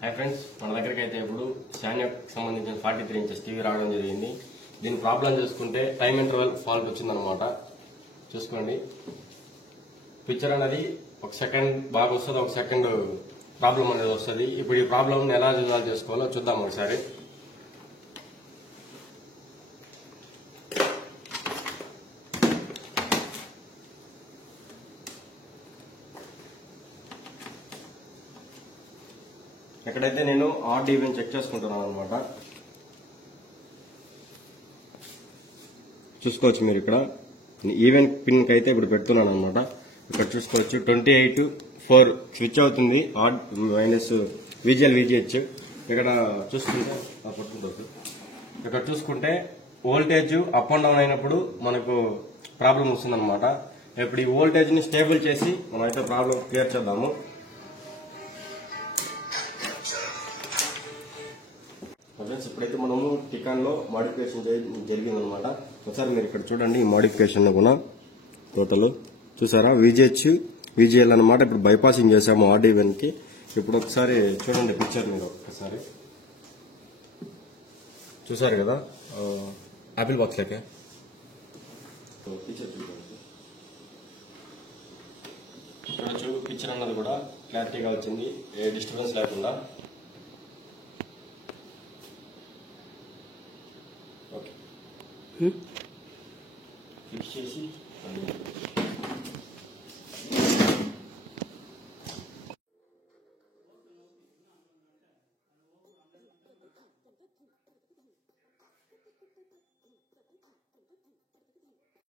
Hi friends, మన దగ్గరికి అయితే ఇప్పుడు శాన్యాక్ సంబంధించిన 43 ఇంచెస్ టీవీ రావడం జరిగింది. దీని ప్రాబ్లం చూసుకుంటే టైం ఇంటర్వెల్ ఫాల్ట్ వచ్చిందనమాట. చూసుకోండి, పిక్చర్ అనేది ఒక సెకండ్ బాగా వస్తుంది, ఒక సెకండ్ ప్రాబ్లం అనేది వస్తుంది. ఇప్పుడు ఈ ప్రాబ్లం ఎలా రిజాల్వ్ చేసుకోవాలో చూద్దాం ఒకసారి. ఇక్కడైతే నేను ఆడ్ ఈవెన్ చెక్ చేసుకుంటున్నాను అనమాట. చూసుకోవచ్చు మీరు ఇక్కడ ఈవెన్ పిన్ కి అయితే ఇప్పుడు పెడుతున్నాను అనమాట. ఇక్కడ చూసుకోవచ్చు 28/4 స్విచ్ అవుతుంది, ఆడ్ మైనస్ VGH. ఇక్కడ చూసుకుంటే ఇక్కడ చూసుకుంటే వోల్టేజ్ అప్ అండ్ డౌన్ అయినప్పుడు మనకు ప్రాబ్లం వస్తుందన్నమాట. ఇప్పుడు ఈ వోల్టేజ్ ని స్టేబుల్ చేసి మనం అయితే ప్రాబ్లం క్లియర్ చేద్దాము. ఇప్పుడైతే మనము టికాన్ లో మోడిఫికేషన్ జరిగిందనమాట. ఒకసారి మీరు ఇక్కడ చూడండి, ఈ మోడిఫికేషన్ లో కూడా టోటల్ చూసారా, VGL అనమాట. ఇప్పుడు బైపాసింగ్ చేసాము ఆడ్ ఈవెన్ కి. ఇప్పుడు ఒకసారి చూడండి పిక్చర్, మీరు ఒక్కసారి చూసారు కదా యాపిల్ బాక్స్ లెక్క పిక్చర్ అన్నది కూడా క్లారిటీగా వచ్చింది, ఏ డిస్టర్బెన్స్ లేకుండా. ఓకే.